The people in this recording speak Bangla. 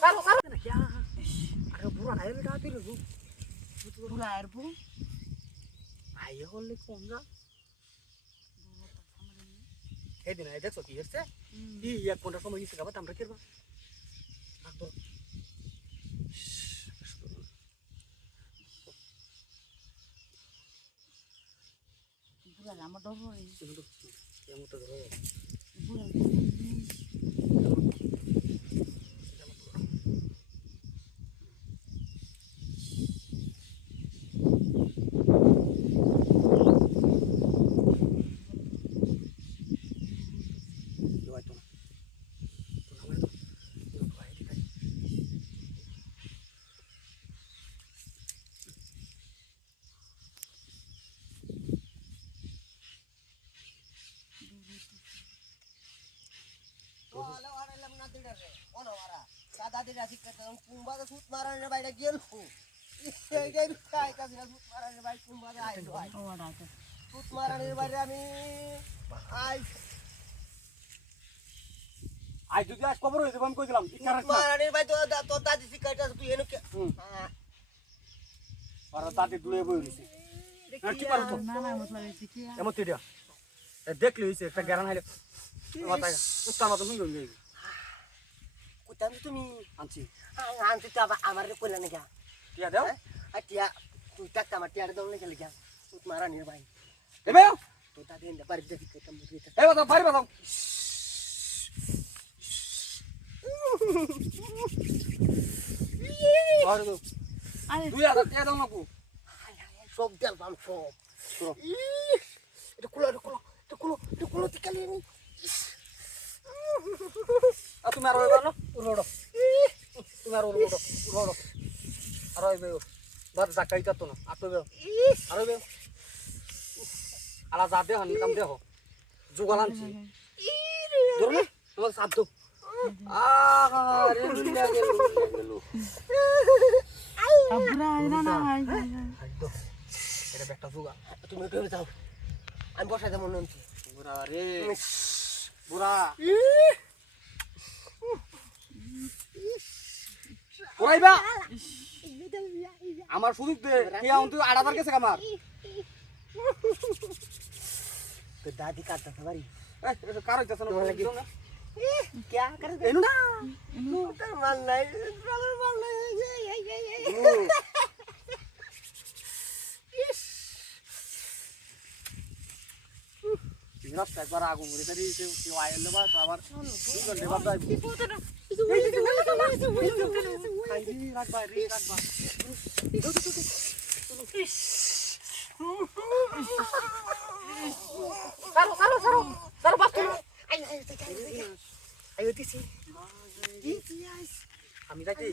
Saru saru na kya? Are buran air le daati ru. Pura airpo. Aye holle kon ja. এই দিন দেখছো কি হচ্ছে কি এক ঘন্টা সময় নিচ্ছে গাবা আমরা কিরবা আকবর Pura আমার ডর হয় এমন তো ধরে pura আই যদি আজ খবর হইছে আমি কই দিলাম মারানির ভাই তো দাদি শিকাইতা তুই এনে কে আর দাদি দুয়ে বই রইছে কি পারো তো না না মতলব আছে কি এমন তিড়া দেখলি হইছে একটা গ্যারান হাইলে মাথায় উস্তার মত হুই হই যাবে কোথায় তুমি আনছি আনছি তো আমার কইলা না গা টিয়া দাও টিয়া তুই টাকা আমার টিয়ার দাও না গেলে গা তুই মারানির ভাই এবে তো দাদি এনে বাড়ি দেখি কইতা মুরি এ বাবা বাড়ি বাবা বাড়ি দাও আরে 2000 টাকা দাও নাকু সব দিলাম সব এটা কুলো তিকালি নি আর তুমি আর ওইবা না রোড়ো তুমি আর রোড়ো আর ওইবে বাদ জাকাইতা তো না আতবে আর ওইবে আলা যা দে হন কাম দে হো জুগাল আনছি ধরো না তোমার সাথ দো আরে লুলিয়া গেল আবরা না না ভাই দো এটা একটা জুগা তুমি কই যাও আমি বসাই দেব মন আনছি বুড়া রে বুড়া ওরাইবা আমার সুযোগ দে কে আউন তুই 8000 গেছে আমার তো দাদি কাটতা পারি এই কার হইতাছ না লাগি क्या कर दे এনু না तर मान नहीं রাস্তা একবার আগুন করে তারি কেউ আইলে বা তো আবার 2 ঘন্টা বাদ যাইব রাখবা রে রাখবা সারো বাস ayo tisi আমি যাইতে